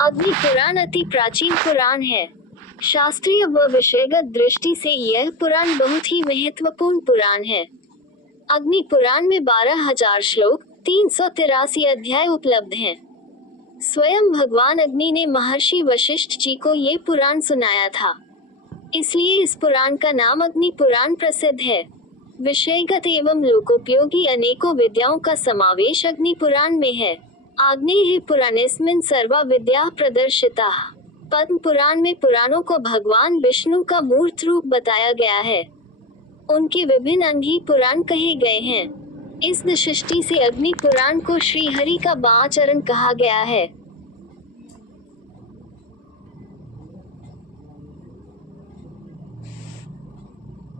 अग्नि पुराण अति प्राचीन पुराण है। शास्त्रीय व विषयगत दृष्टि से यह पुराण बहुत ही महत्वपूर्ण पुराण है। अग्नि पुराण में 12,000 श्लोक, 383 अध्याय उपलब्ध हैं। स्वयं भगवान अग्नि ने महर्षि वशिष्ठ जी को ये पुराण सुनाया था, इसलिए इस पुराण का नाम अग्नि पुराण प्रसिद्ध है। विषयगत एवं लोकोपयोगी अनेकों विद्याओं का समावेश अग्नि पुराण में है। आग्नेय पुराणेस्मिन् सर्वा विद्या प्रदर्शिता। पद्म पुराण में पुराणों को भगवान विष्णु का मूर्त रूप बताया गया है। उनके विभिन्न अंग ही पुराण कहे गए हैं। इस दृष्टि से अग्नि पुराण को श्री हरि का बाचरण कहा गया है।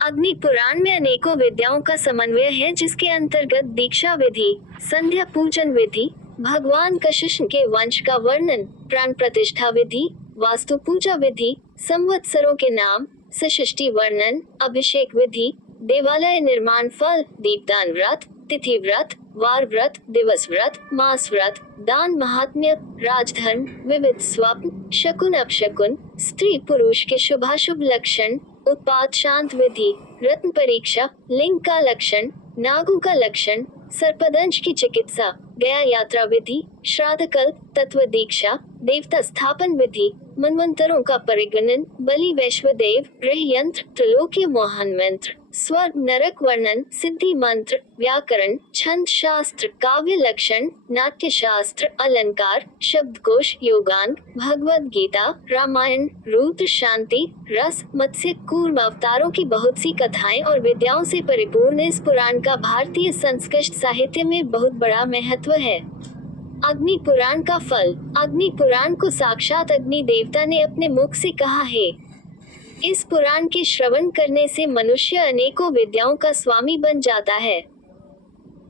अग्नि पुराण में अनेकों विद्याओं का समन्वय है, जिसके अंतर्गत दीक्षा विधि, संध्या पूजन विधि, भगवान कृष्ण के वंश का वर्णन, प्राण प्रतिष्ठा विधि, वास्तु पूजा विधि, संवत्सरों के नाम, सृष्टि वर्णन, अभिषेक विधि, देवालय निर्माण फल, दीपदान व्रत, तिथि व्रत, वार व्रत, दिवस व्रत, मास व्रत, दान महात्म्य, राजधर्म, विविध स्वप्न, शकुन अपशकुन, स्त्री पुरुष के शुभाशुभ लक्षण, उत्पात शांत विधि, रत्न परीक्षा, लिंग का लक्षण, नागों का लक्षण, सर्पदंश की चिकित्सा, गया यात्रा विधि, श्राद्ध कल्प, तत्व दीक्षा, देवता स्थापन विधि, मनवंतरों का परिगणन, बलि वैश्वदेव, गृह यंत्र, त्रिलोकीय मोहन मंत्र, स्वर्ग नरक वर्णन, सिद्धि मंत्र, व्याकरण, छंद शास्त्र, काव्य लक्षण, नाट्य शास्त्र, अलंकार, शब्दकोश, योगांग, भगवद गीता, रामायण, रुद्र शांति, रस, मत्स्य कूर्म अवतारों की बहुत सी कथाएं और विद्याओं से परिपूर्ण इस पुराण का भारतीय संस्कृत साहित्य में बहुत बड़ा महत्व है। अग्नि पुराण का फल। अग्नि पुराण को साक्षात अग्नि देवता ने अपने मुख से कहा है। इस पुराण के श्रवण करने से मनुष्य अनेकों विद्याओं का स्वामी बन जाता है।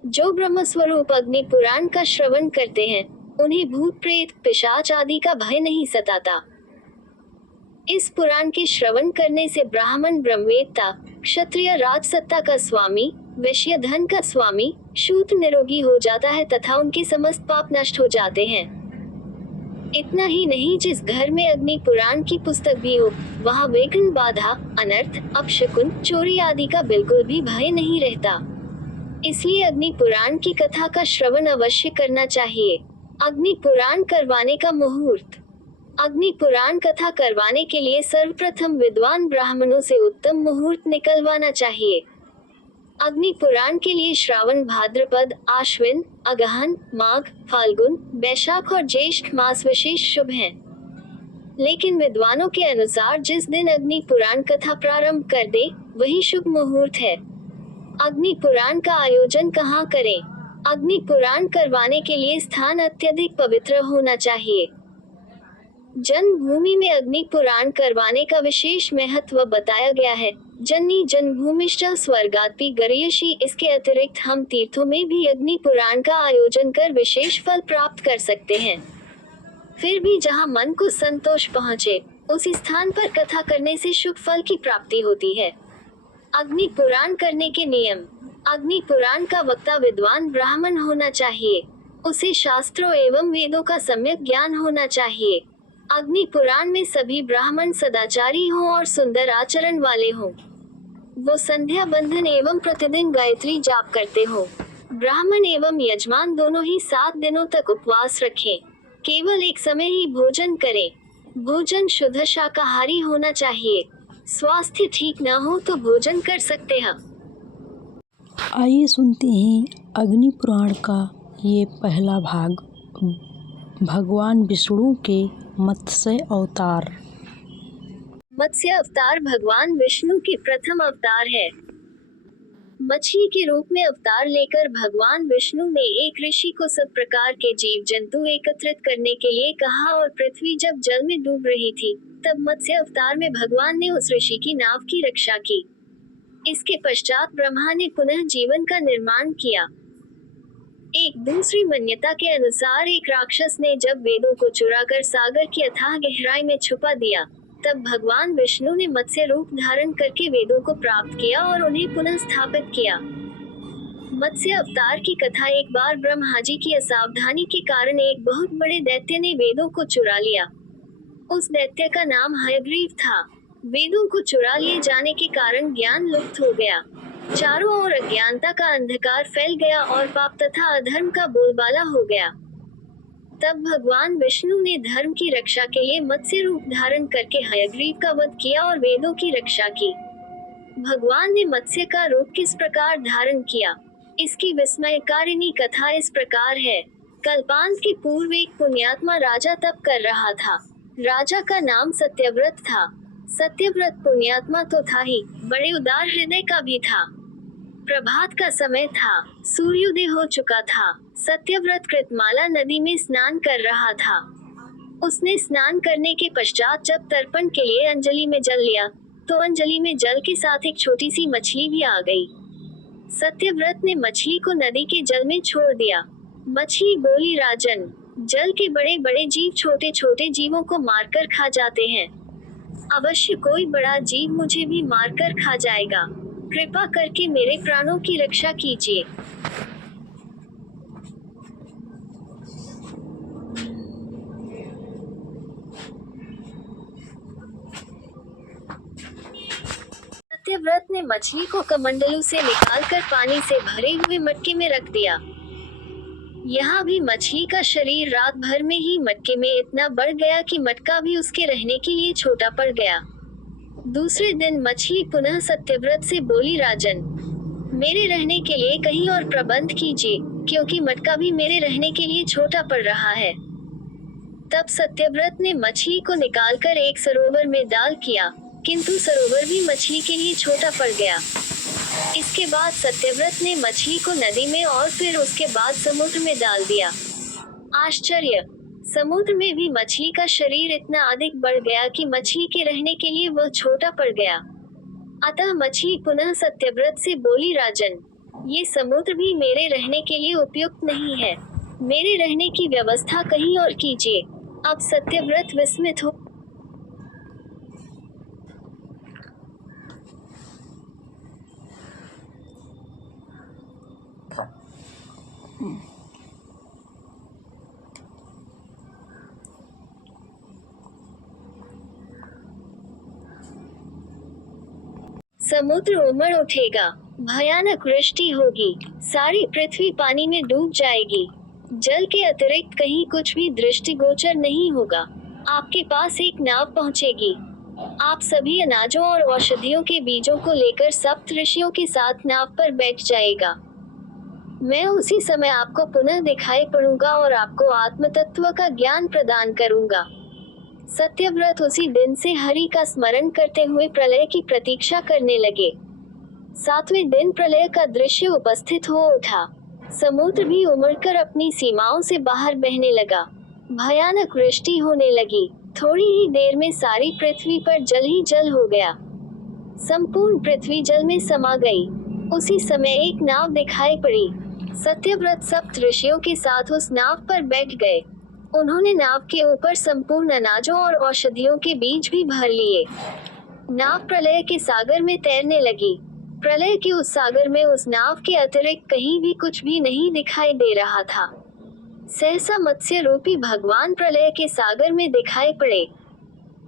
जो ब्रह्म स्वरूप अग्नि पुराण का श्रवण करते हैं, उन्हें भूत प्रेत पिशाच आदि का भय नहीं सताता। इस पुराण के श्रवण करने से ब्राह्मण ब्रह्मवेत्ता, क्षत्रिय राजसत्ता का स्वामी, वैश्य धन का स्वामी, शूद्र निरोगी हो जाता है तथा उनके समस्त पाप नष्ट हो जाते हैं। इतना ही नहीं, जिस घर में अग्नि पुराण की पुस्तक भी हो, वहाँ विघ्न बाधा, अनर्थ, अपशकुन, चोरी आदि का बिल्कुल भी भय नहीं रहता। इसलिए अग्नि पुराण की कथा का श्रवण अवश्य करना चाहिए। अग्नि पुराण करवाने का मुहूर्त। अग्नि पुराण कथा करवाने के लिए सर्वप्रथम विद्वान ब्राह्मणों से उत्तम मुहूर्त निकलवाना चाहिए। अग्नि पुराण के लिए श्रावण, भाद्रपद, आश्विन, अगहन, माघ, फाल्गुन, वैशाख और ज्येष्ठ मास विशेष शुभ हैं। लेकिन विद्वानों के अनुसार जिस दिन अग्नि पुराण कथा प्रारंभ कर दे, वही शुभ मुहूर्त है। अग्नि पुराण का आयोजन कहाँ करें? अग्नि पुराण करवाने के लिए स्थान अत्यधिक पवित्र होना चाहिए। जन्मभूमि में अग्नि पुराण करवाने का विशेष महत्व बताया गया है। जननी जन्मभूमिश्च स्वर्गादपि गरीयसी। इसके अतिरिक्त हम तीर्थों में भी अग्नि पुराण का आयोजन कर विशेष फल प्राप्त कर सकते हैं। फिर भी जहाँ मन को संतोष पहुँचे, उस स्थान पर कथा करने से शुभ फल की प्राप्ति होती है। अग्नि पुराण करने के नियम। अग्नि पुराण का वक्ता विद्वान ब्राह्मण होना चाहिए। उसे शास्त्रों एवं वेदों का सम्यक ज्ञान होना चाहिए। अग्नि पुराण में सभी ब्राह्मण सदाचारी हों और सुंदर आचरण वाले हों। वो संध्या बंधन एवं प्रतिदिन गायत्री जाप करते हों। ब्राह्मण एवं यजमान दोनों ही 7 दिनों तक उपवास रखें। केवल एक समय ही भोजन करें। भोजन शुद्ध शाकाहारी होना चाहिए। स्वास्थ्य ठीक न हो तो भोजन कर सकते हैं। आइए सुनते हैं अग्नि पुराण का ये पहला भाग, भगवान विष्णु के मत्स्य अवतार। मत्स्य अवतार भगवान विष्णु के प्रथम अवतार है। मछली के रूप में अवतार लेकर भगवान विष्णु ने एक ऋषि को सब प्रकार के जीव जंतु एकत्रित करने के लिए कहा और पृथ्वी जब जल में डूब रही थी, तब मत्स्य अवतार में भगवान ने उस ऋषि की नाव की रक्षा की। इसके पश्चात ब्रह्मा ने पुनः जीवन का निर्माण किया। एक दूसरी मान्यता के अनुसार एक राक्षस ने जब वेदों को चुराकर सागर की अथाह गहराई में छुपा दिया, तब भगवान विष्णु ने मत्स्य रूप धारण करके वेदों को प्राप्त किया और उन्हें पुनः स्थापित किया। मत्स्य अवतार की कथा। एक बार ब्रह्मा जी की असावधानी के कारण एक बहुत बड़े दैत्य ने वेदों को चुरा लिया। उस दैत्य का नाम हयग्रीव था। वेदों को चुरा लिए जाने के कारण ज्ञान लुप्त हो गया। चारों ओर अज्ञानता का अंधकार फैल गया और पाप तथा अधर्म का बोलबाला हो गया। तब भगवान विष्णु ने धर्म की रक्षा के लिए मत्स्य रूप धारण करके हयग्रीव का वध किया और वेदों की रक्षा की। भगवान ने मत्स्य का रूप किस प्रकार धारण किया, इसकी विस्मयकारिणी कथा इस प्रकार है। कल्पांत के पूर्व एक पुण्यात्मा राजा तप कर रहा था। राजा का नाम सत्यव्रत था। सत्यव्रत पुण्यात्मा तो था ही, बड़े उदार हृदय का भी था। प्रभात का समय था, सूर्योदय हो चुका था। सत्यव्रत कृतमाला नदी में स्नान कर रहा था। उसने स्नान करने के पश्चात जब तर्पण के लिए अंजलि में जल लिया, तो अंजलि में जल के साथ एक छोटी सी मछली भी आ गई। सत्यव्रत ने मछली को नदी के जल में छोड़ दिया। मछली बोली, राजन, जल के बड़े बड़े जीव छोटे छोटे जीवों को मारकर खा जाते हैं। अवश्य कोई बड़ा जीव मुझे भी मारकर खा जाएगा। कृपा करके मेरे प्राणों की रक्षा कीजिए। सत्यव्रत ने मछली को कमंडलू से निकालकर पानी से भरे हुए मटके में रख दिया। यहाँ भी मछली का शरीर रात भर में ही मटके में इतना बढ़ गया कि मटका भी उसके रहने के लिए छोटा पड़ गया। दूसरे दिन मछली पुनः सत्यव्रत से बोली, राजन, मेरे रहने के लिए कहीं और प्रबंध कीजिए, क्योंकि मटका भी मेरे रहने के लिए छोटा पड़ रहा है। तब सत्यव्रत ने मछली को निकालकर एक सरोवर में डाल किया, किंतु सरोवर भी मछली के लिए छोटा पड़ गया। इसके बाद सत्यव्रत ने मछली को नदी में और फिर उसके बाद समुद्र में डाल दिया। आश्चर्य! समुद्र में भी मछली का शरीर इतना अधिक बढ़ गया कि मछली के रहने के लिए वह छोटा पड़ गया। अतः मछली पुनः सत्यव्रत से बोली, राजन, ये समुद्र भी मेरे रहने के लिए उपयुक्त नहीं है। मेरे रहने की व्यवस्था कहीं और कीजिए। अब सत्यव्रत विस्मित हो समुद्र उमड़ उठेगा, भयानक वृष्टि होगी, सारी पृथ्वी पानी में डूब जाएगी। जल के अतिरिक्त कहीं कुछ भी दृष्टिगोचर नहीं होगा। आपके पास एक नाव पहुंचेगी। आप सभी अनाजों और औषधियों के बीजों को लेकर सप्त ऋषियों के साथ नाव पर बैठ जाएगा। मैं उसी समय आपको पुनः दिखाई पड़ूंगा और आपको आत्म तत्व का ज्ञान प्रदान करूंगा। सत्यव्रत उसी दिन से हरि का स्मरण करते हुए प्रलय की प्रतीक्षा करने लगे। 7वें दिन प्रलय का दृश्य उपस्थित हो उठा। समुद्र भी उमड़कर अपनी सीमाओं से बाहर बहने लगा। भयानक वृष्टि होने लगी। थोड़ी ही देर में सारी पृथ्वी पर जल ही जल हो गया। संपूर्ण पृथ्वी जल में समा गई। उसी समय एक नाव दिखाई पड़ी। सत्यव्रत सप्त ऋषियों के साथ उस नाव पर बैठ गए। उन्होंने नाव के ऊपर संपूर्ण अनाजों और औषधियों के बीज भी भर लिए। नाव प्रलय के सागर में तैरने लगी। प्रलय के उस सागर में उस नाव के अतिरिक्त कहीं भी कुछ भी नहीं दिखाई दे रहा था। सहसा मत्स्य रूपी भगवान प्रलय के सागर में दिखाई पड़े।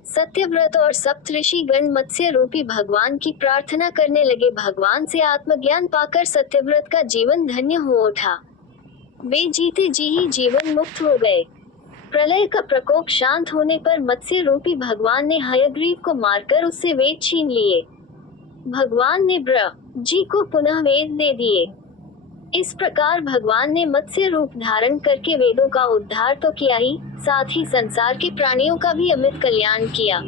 सत्यव्रत और सप्तऋषि गण मत्स्य रूपी भगवान की प्रार्थना करने लगे। भगवान से आत्मज्ञान पाकर सत्यव्रत का जीवन धन्य हो उठा। वे जीते जी ही जीवन मुक्त हो गए। प्रलय का प्रकोप शांत होने पर मत्स्य रूपी भगवान ने हयग्रीव को मारकर उससे वेद छीन लिए। भगवान ने ब्रह्मा जी को पुनः वेद दे दिए। इस प्रकार भगवान ने मत्स्य रूप धारण करके वेदों का उद्धार तो किया ही, साथ ही संसार के प्राणियों का भी अमित कल्याण किया।